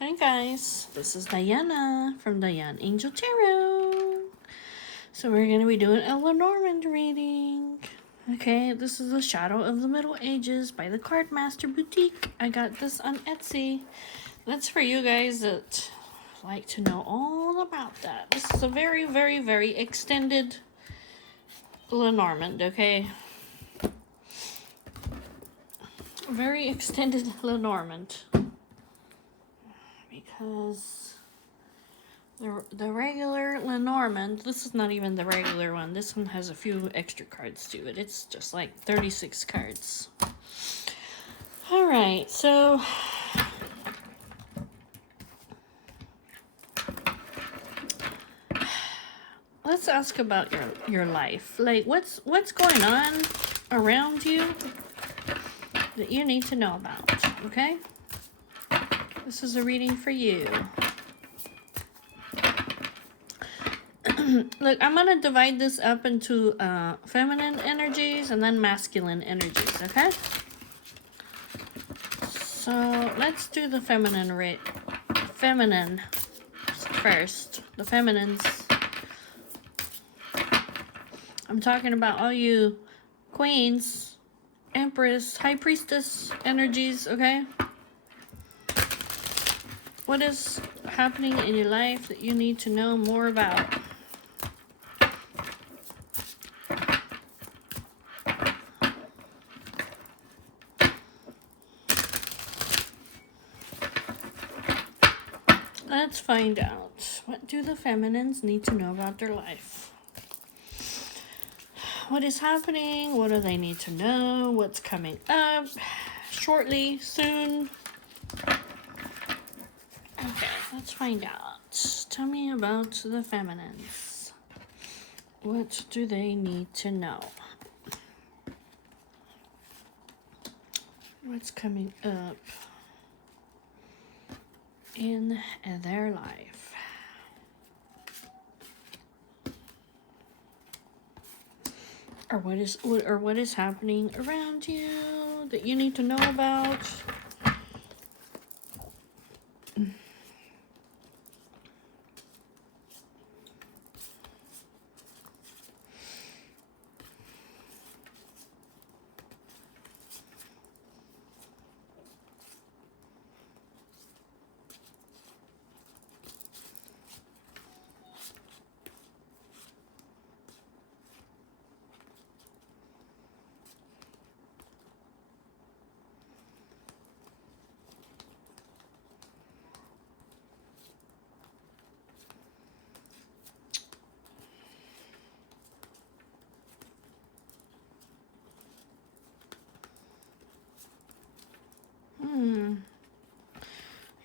Hi guys, this is Diana from Diane Angel Tarot. So we're going to be doing a Lenormand reading. Okay, this is The Shadow of the Middle Ages by the Card Master Boutique. I got this on Etsy. That's for you guys that like to know all about that. This is a very, very, very extended Lenormand, okay? Very extended Lenormand. Because the regular Lenormand, this is not even the regular one. This one has a few extra cards to it. It's just like 36 cards. Alright, so let's ask about your life. Like what's going on around you that you need to know about, okay? This is a reading for you. Look, I'm gonna divide this up into feminine energies and then masculine energies, okay? So let's do the feminine first. The feminines. I'm talking about all you queens, empress, high priestess energies, okay? What is happening in your life that you need to know more about? Let's find out. What do the feminines need to know about their life? What is happening? What do they need to know? What's coming up? Shortly, soon? Okay, let's find out. Tell me about the feminines. What do they need to know? What's coming up in their life? Or what is happening around you that you need to know about?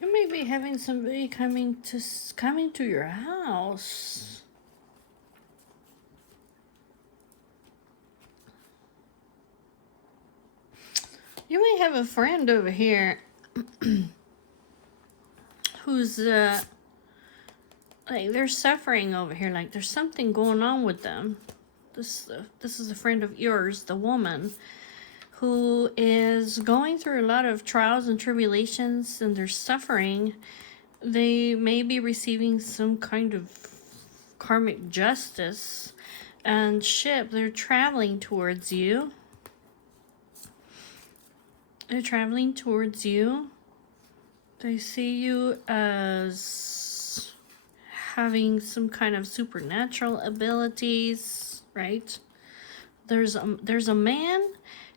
You may be having somebody coming to your house. You may have a friend over here who's like they're suffering over here. Like there's something going on with them. This is a friend of yours, the woman, who is going through a lot of trials and tribulations, and they're suffering. They may be receiving some kind of karmic justice and ship. They're traveling towards you. They're traveling towards you. They see you as having some kind of supernatural abilities, right? There's a man,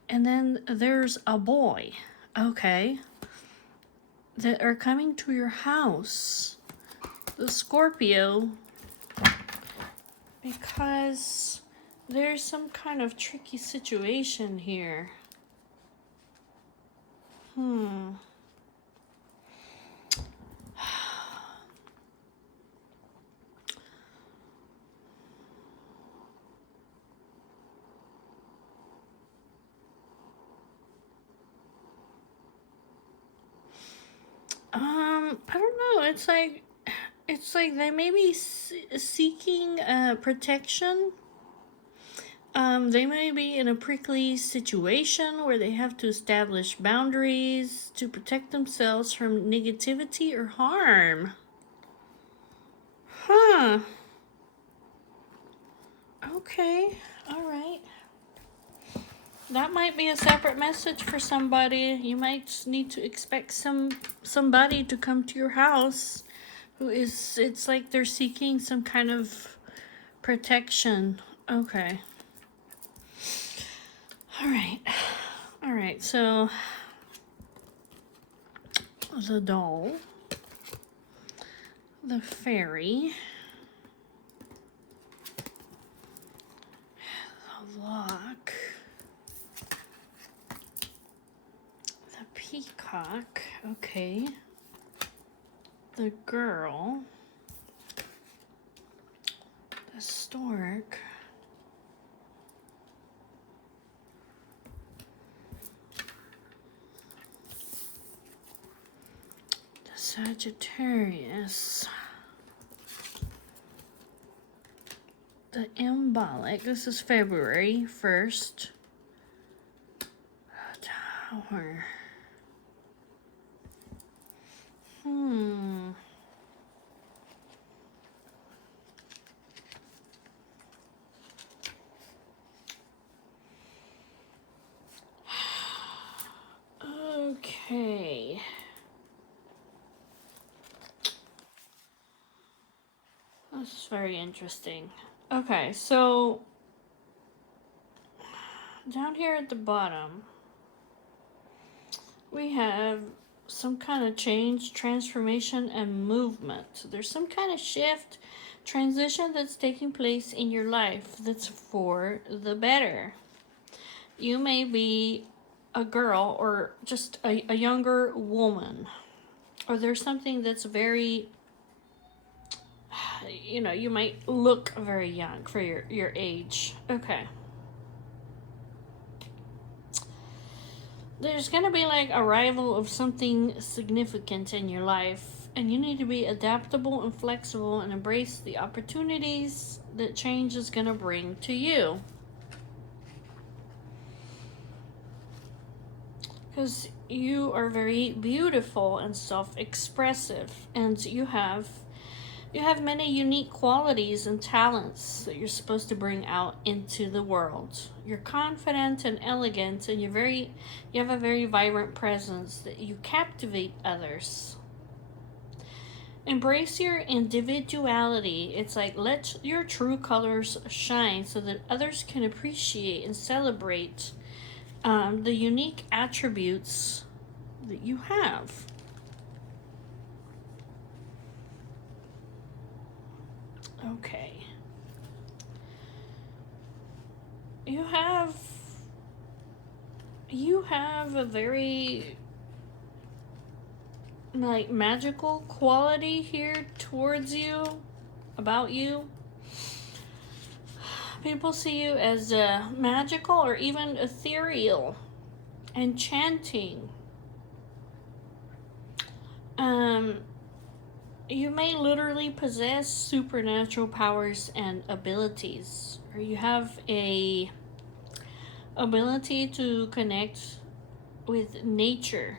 and then there's a boy, okay, that are coming to your house, the Scorpio, because there's some kind of tricky situation here. I don't know. It's like they may be seeking protection. They may be in a prickly situation where they have to establish boundaries to protect themselves from negativity or harm. Huh. Okay. All right. That might be a separate message for somebody. You might need to expect somebody to come to your house who is, it's like they're seeking some kind of protection. Okay. All right. All right. So the doll, the fairy, the lock, the peacock, okay, the girl, the stork, the Sagittarius, the embolic. This is February 1st. Tower. Okay. This is very interesting. Okay, so down here at the bottom, we have some kind of change, transformation, and movement. There's some kind of shift, transition that's taking place in your life that's for the better. You may be a girl or just a younger woman, or there's something that's very, you know, you might look very young for your age. Okay. There's gonna be like arrival of something significant in your life, and you need to be adaptable and flexible and embrace the opportunities that change is gonna bring to you. Because you are very beautiful and self-expressive, and you have many unique qualities and talents that you're supposed to bring out into the world. You're confident and elegant, and you have a very vibrant presence that you captivate others. Embrace your individuality. It's like let your true colors shine so that others can appreciate and celebrate the unique attributes that you have. Okay. You have a very like magical quality here towards you, about you. People see you as magical or even ethereal, enchanting. You may literally possess supernatural powers and abilities, or you have a ability to connect with nature.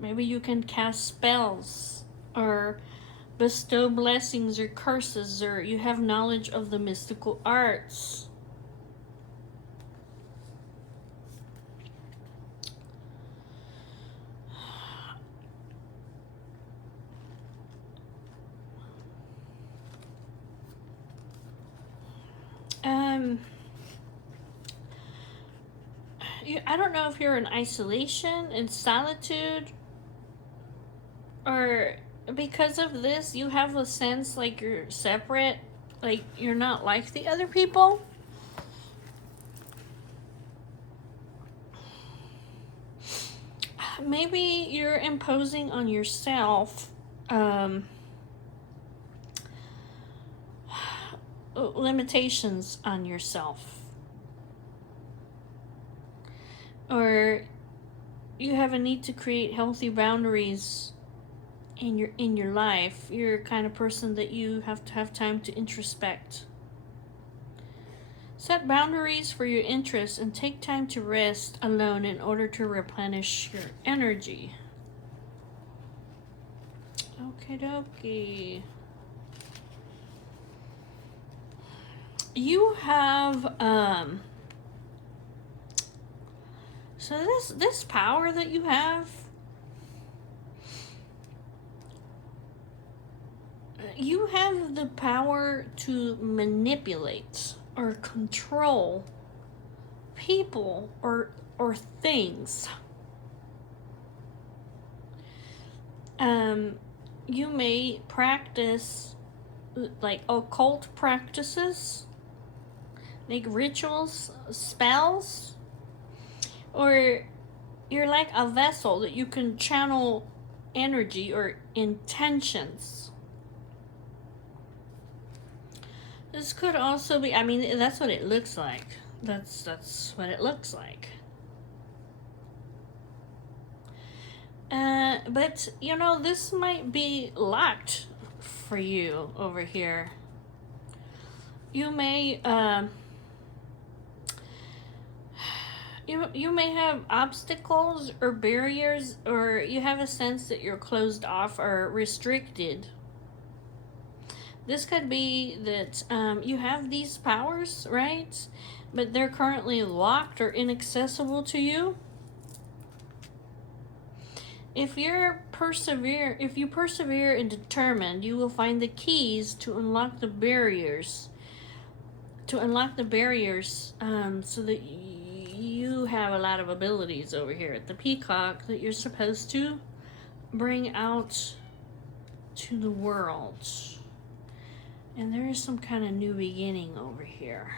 Maybe you can cast spells or bestow blessings or curses, or you have knowledge of the mystical arts. I don't know if you're in isolation and solitude, or because of this you have a sense like you're separate, like you're not like the other people. Maybe you're imposing on yourself limitations on yourself, or you have a need to create healthy boundaries in your life. You're the kind of person that you have to have time to introspect. Set boundaries for your interests and take time to rest alone in order to replenish your energy. Okie dokie. You have so this power that you have, you have the power to manipulate or control people or things. You may practice like occult practices, like rituals, spells, or you're like a vessel that you can channel energy or intentions. This could also be, I mean, that's what it looks like. That's what it looks like. But, you know, this might be locked for you over here. You may, you may have obstacles or barriers, or you have a sense that you're closed off or restricted. This could be that you have these powers, right? But they're currently locked or inaccessible to you. If you persevere and determined, you will find the keys to unlock the barriers. So that you have a lot of abilities over here at the Peacock that you're supposed to bring out to the world. And there is some kind of new beginning over here.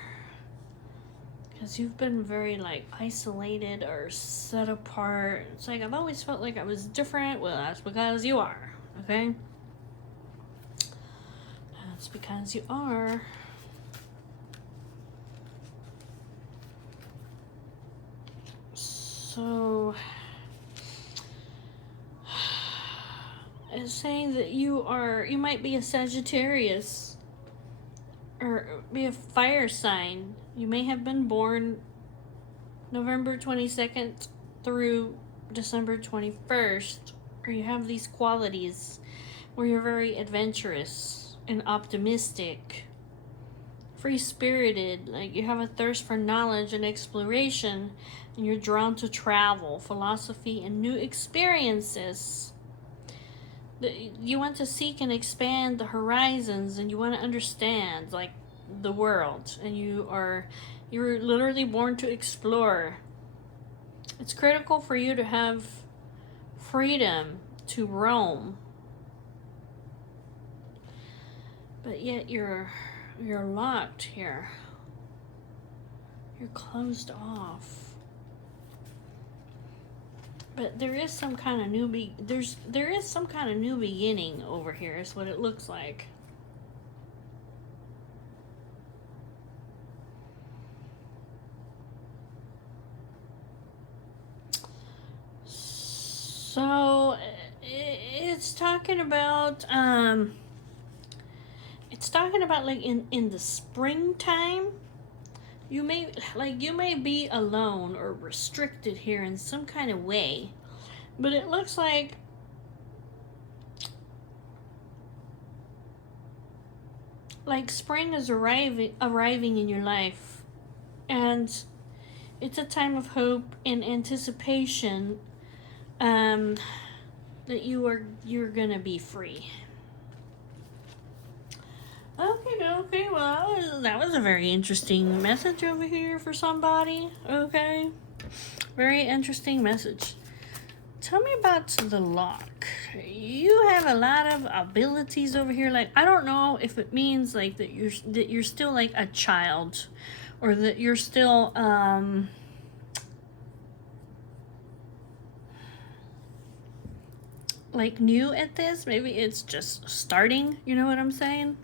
Because you've been very like isolated or set apart. It's like I've always felt like I was different. Well, that's because you are, okay? That's because you are. So it's saying that you might be a Sagittarius or be a fire sign. You may have been born November 22nd through December 21st, or you have these qualities where you're very adventurous and optimistic, free-spirited, like you have a thirst for knowledge and exploration, and you're drawn to travel, philosophy, and new experiences. You want to seek and expand the horizons, and you want to understand like the world, and you're literally born to explore. It's critical for you to have freedom to roam, but yet you're locked here. You're closed off. But there is some kind of there is some kind of new beginning over here, is what it looks like. So it's talking about like in the springtime. You may be alone or restricted here in some kind of way, but it looks like spring is arriving in your life, and it's a time of hope and anticipation that you're gonna be free. Okay, well, that was a very interesting message over here for somebody, okay? Very interesting message. Tell me about the lock. You have a lot of abilities over here. Like, I don't know if it means like that you're still like a child, or that you're still like new at this. Maybe it's just starting, you know what I'm saying?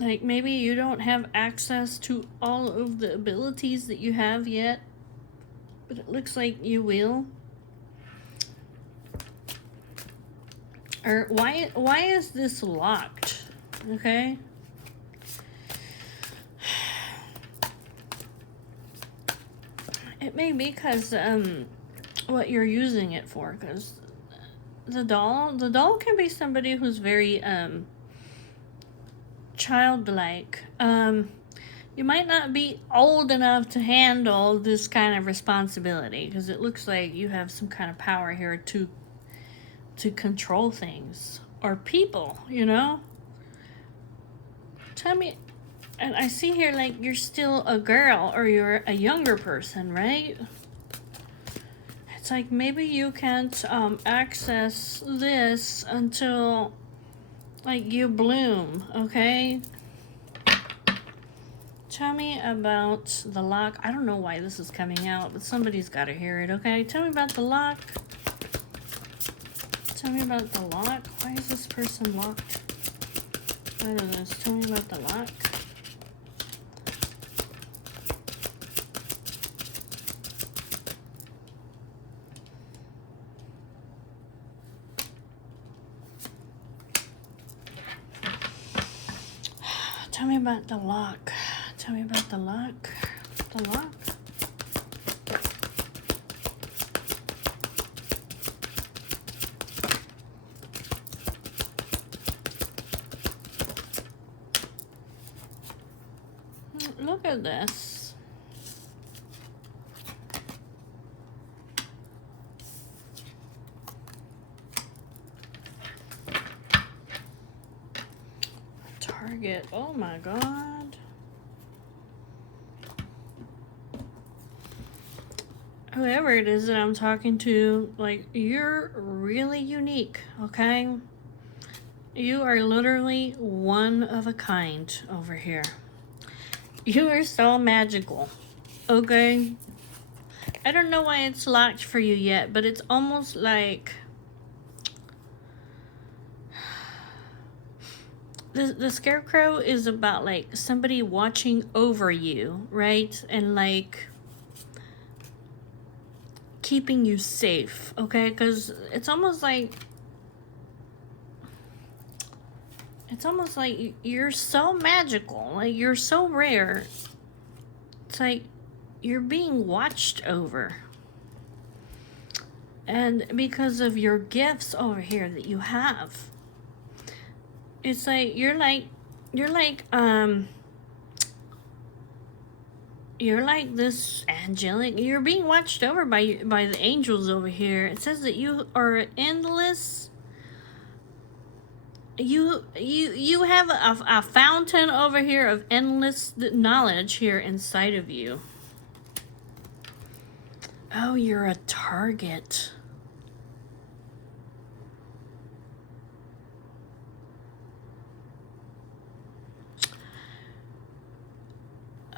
Like, maybe you don't have access to all of the abilities that you have yet, but it looks like you will. Or why is this locked? Okay? It may be because what you're using it for. Because the doll can be somebody who's very childlike. You might not be old enough to handle this kind of responsibility because it looks like you have some kind of power here to control things or people, you know? Tell me, and I see here like you're still a girl or you're a younger person, right? It's like maybe you can't access this until like you bloom, okay? Tell me about the lock. I don't know why this is coming out, but somebody's got to hear it, okay? Tell me about the lock. Tell me about the lock. Why is this person locked out of this? Tell me about the lock. Tell me about the lock. Tell me about the lock. The lock. Look at this. Target. Oh my God. Whoever it is that I'm talking to, like, you're really unique, okay? You are literally one of a kind over here. You are so magical, okay? I don't know why it's locked for you yet, but it's almost like the scarecrow is about like somebody watching over you, right? And like keeping you safe, okay? Because it's almost like you're so magical, like you're so rare. It's like you're being watched over. And because of your gifts over here that you have, it's like you're like this angelic. You're being watched over by the angels over here. It says that you are endless. You have a fountain over here of endless knowledge here inside of you. Oh, you're a target.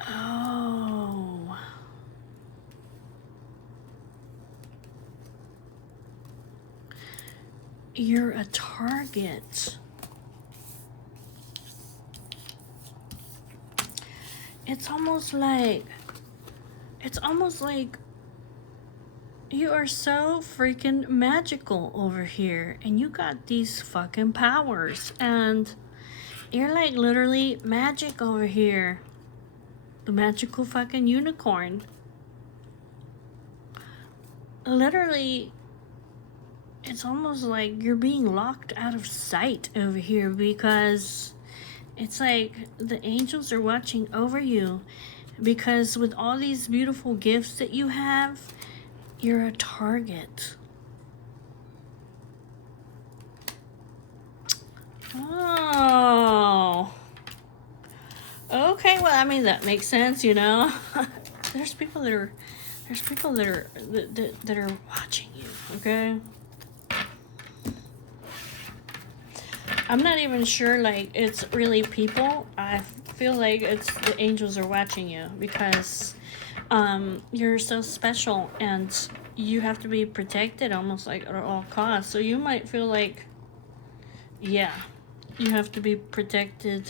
Oh. You're a target. It's almost like you are so freaking magical over here and you got these fucking powers and you're like literally magic over here. The magical fucking unicorn. Literally, it's almost like you're being locked out of sight over here because it's like the angels are watching over you because with all these beautiful gifts that you have, you're a target. Oh. Okay, well, I mean, that makes sense, you know? There's people that are watching you, okay? I'm not even sure, like, it's really people. I feel like it's the angels are watching you because you're so special and you have to be protected almost like at all costs. So you might feel like, yeah, you have to be protected.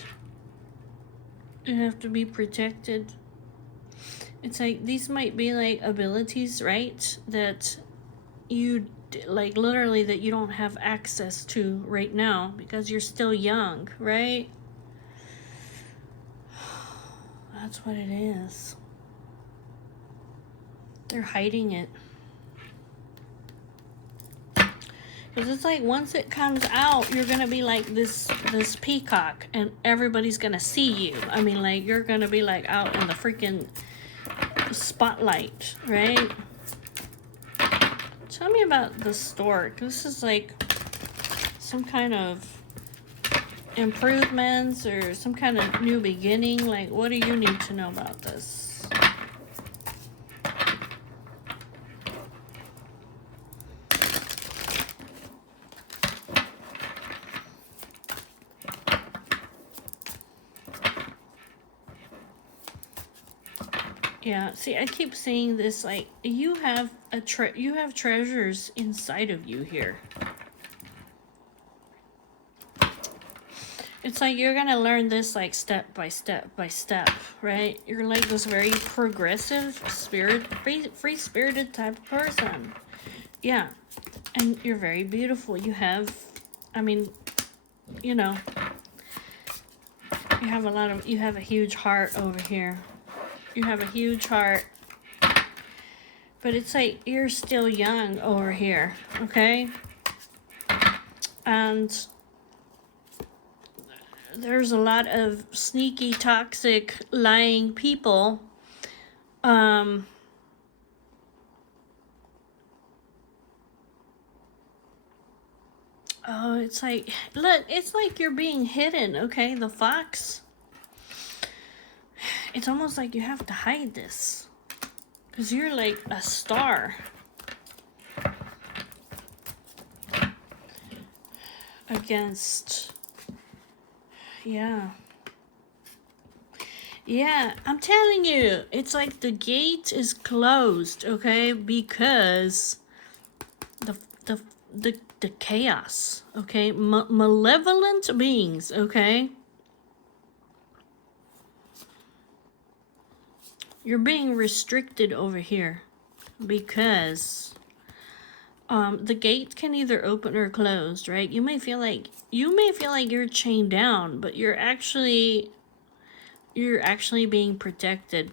You have to be protected. It's like these might be like abilities, right? That you like literally that you don't have access to right now because you're still young, right? That's what it is. they're hiding it. Because it's like once it comes out, you're going to be like this peacock and everybody's going to see you. I mean, like, you're going to be like out in the freaking spotlight, right? Tell me about the stork. This is like some kind of improvements or some kind of new beginning. Like, what do you need to know about this? Yeah, see, I keep saying this, like, you have treasures inside of you here. It's like you're gonna learn this like step by step by step, right? You're like this very progressive free-spirited type of person. Yeah, and you're very beautiful. You have, I mean, you know, you have a huge heart over here. You have a huge heart. But it's like you're still young over here, okay? And there's a lot of sneaky, toxic, lying people. Oh, it's like, look, it's like you're being hidden, okay? The fox. It's almost like you have to hide this. Because you're like a star. Against... Yeah. Yeah, I'm telling you. It's like the gate is closed, okay? Because the chaos, okay? Malevolent beings, okay? You're being restricted over here because the gate can either open or closed, right? You may feel like you're chained down, but you're actually being protected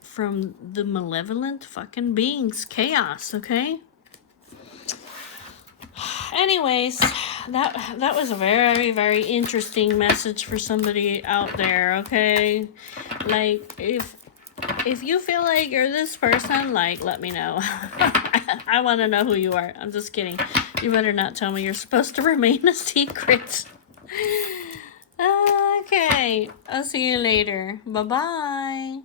from the malevolent fucking beings, chaos, okay? Anyways, that was a very, very interesting message for somebody out there, okay? Like, if you feel like you're this person, like, let me know. I want to know who you are. I'm just kidding. You better not tell me. You're supposed to remain a secret. Okay. I'll see you later. Bye-bye.